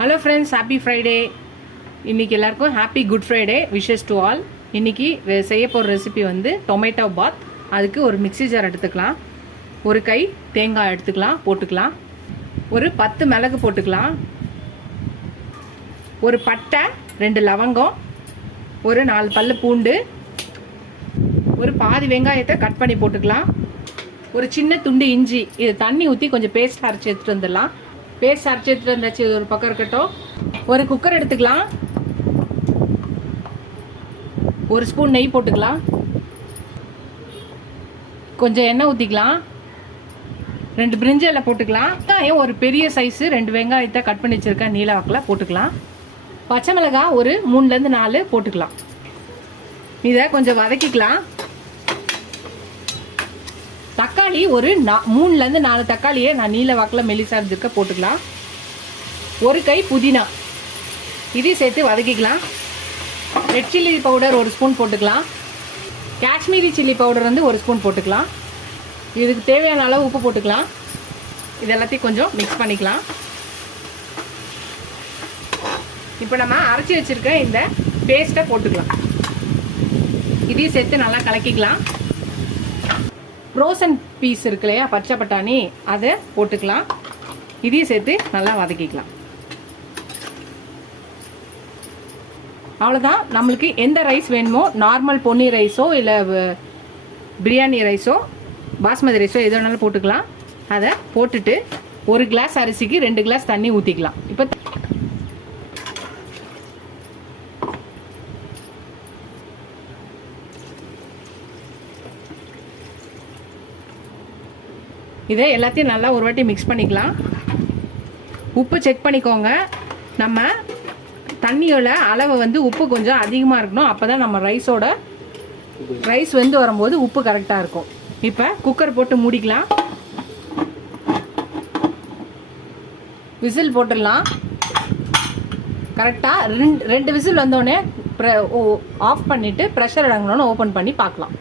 Hello friends, happy Friday. இன்றைக்கி எல்லாருக்கும் happy good Friday wishes to all. இன்றைக்கி செய்ய போகிற ரெசிபி வந்து டொமேட்டோ பாத். அதுக்கு ஒரு மிக்ஸி ஜார் எடுத்துக்கலாம், ஒரு கை தேங்காய் எடுத்துக்கலாம், போட்டுக்கலாம், ஒரு 10 மிளகு போட்டுக்கலாம், ஒரு பட்டை, 2 லவங்கம், ஒரு 4 பல்லு பூண்டு, ஒரு பாதி வெங்காயத்தை கட் பண்ணி போட்டுக்கலாம், ஒரு சின்ன துண்டு இஞ்சி. இது தண்ணி ஊற்றி கொஞ்சம் பேஸ்ட் அரைச்சி எடுத்துகிட்டு வந்துடலாம். பேஸ்ட் அரைச்சி எடுத்துகிட்டு வந்தாச்சு, இது ஒரு பக்கம் இருக்கட்டும். ஒரு குக்கர் எடுத்துக்கலாம், ஒரு ஸ்பூன் நெய் போட்டுக்கலாம், கொஞ்சம் எண்ணெய் ஊற்றிக்கலாம், 2 பிரிஞ்சி இலை போட்டுக்கலாம், ஒரு பெரிய சைஸு 2 வெங்காயத்தை கட் பண்ணி வச்சுருக்கேன் நீல வாக்கில் போட்டுக்கலாம், பச்சை மிளகாய் ஒரு 3லேருந்து 4 போட்டுக்கலாம். இதை கொஞ்சம் வதக்கிக்கலாம். தக்காளி ஒரு 3லேருந்து 4 தக்காளியை நான் நீல வாக்கில் மெலிசா இருக்க போட்டுக்கலாம். ஒரு கை புதினா, இதையும் சேர்த்து வதக்கிக்கலாம். ரெட் சில்லி பவுடர் 1 ஸ்பூன் போட்டுக்கலாம். காஷ்மீரி சில்லி பவுடர் வந்து 1 ஸ்பூன் போட்டுக்கலாம். இதுக்கு தேவையான அளவு உப்பு போட்டுக்கலாம். இது எல்லாத்தையும் கொஞ்சம் மிக்ஸ் பண்ணிக்கலாம். இப்போ நம்ம அரைச்சி வச்சுருக்க இந்த பேஸ்ட்டை போட்டுக்கலாம். இதையும் சேர்த்து நல்லா கலக்கிக்கலாம். ஃப்ரோசன் பீஸ் இருக்கு இல்லையா, பச்சை பட்டாணி, அதை போட்டுக்கலாம். இதையும் சேர்த்து நல்லா வதக்கிக்கலாம். அவ்வளோதான். நம்மளுக்கு எந்த ரைஸ் வேணுமோ, நார்மல் பொன்னி ரைஸோ இல்லை பிரியாணி ரைஸோ பாஸ்மதி ரைஸோ எது வேணாலும் போட்டுக்கலாம். அதை போட்டுட்டு 1 கிளாஸ் அரிசிக்கு 2 கிளாஸ் தண்ணி ஊற்றிக்கலாம். இப்போ இதை எல்லாத்தையும் நல்லா ஒரு வாட்டி மிக்ஸ் பண்ணிக்கலாம். உப்பு செக் பண்ணிக்கோங்க. நம்ம தண்ணியோட அளவு வந்து உப்பு கொஞ்சம் அதிகமாக இருக்கணும். அப்போ தான் நம்ம ரைஸ் வந்து வரும்போது உப்பு கரெக்டாக இருக்கும். இப்போ குக்கர் போட்டு மூடிக்கலாம். விசில் போட்டுடலாம். கரெக்டாக 2 விசில் வந்தோடனே ஆஃப் பண்ணிவிட்டு ப்ரெஷர் அடங்கணுன்னு ஓப்பன் பண்ணி பார்க்கலாம்.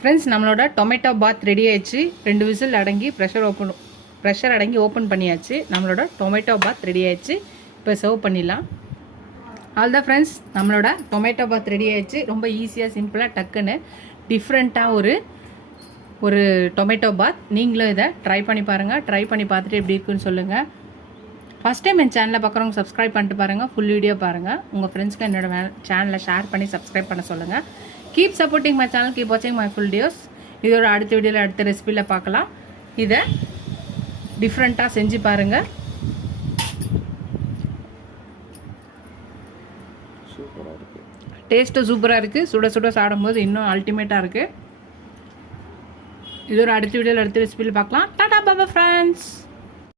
ஃப்ரெண்ட்ஸ், நம்மளோட டொமேட்டோ பாத் ரெடி ஆயிடுச்சு. 2 விசில் அடங்கி ப்ரெஷர் அடங்கி ஓப்பன் பண்ணியாச்சு. நம்மளோட டொமேட்டோ பாத் ரெடி ஆயிடுச்சு. இப்போ சர்வ் பண்ணிடலாம். அவ்வளோதான் ஃப்ரெண்ட்ஸ், நம்மளோட டொமேட்டோ பாத் ரெடி ஆயிடுச்சு. ரொம்ப ஈஸியாக, சிம்பிளாக, டக்குன்னு டிஃப்ரெண்ட்டாக ஒரு டொமேட்டோ பாத். நீங்களும் இதை ட்ரை பண்ணி பாருங்கள். ட்ரை பண்ணி பார்த்துட்டு எப்படி இருக்குன்னு சொல்லுங்கள். ஃபஸ்ட் டைம் என் சேனலை பார்க்குறவங்க சப்ஸ்கிரைப் பண்ணிட்டு பாருங்கள். ஃபுல் வீடியோ பாருங்கள். உங்கள் ஃப்ரெண்ட்ஸ்க்கு என்னோட சேனலை ஷேர் பண்ணி சப்ஸ்கிரைப் பண்ண சொல்லுங்கள். Keep supporting my channel, keep வாட்சிங் மை ஃபுல் வீடியோஸ். இதோட அடுத்த வீடியோவில் அடுத்த ரெசிபியில் பார்க்கலாம். இதை டிஃப்ரெண்ட்டாக செஞ்சு பாருங்கள். டேஸ்ட்டு சூப்பராக இருக்குது. சுட சுட சாப்பிடும்போது இன்னும் அல்டிமேட்டாக இருக்குது. இதோட அடுத்த வீடியோவில் அடுத்த ரெசிபியில் பார்க்கலாம். டாடா பாபா ஃப்ரெண்ட்ஸ்.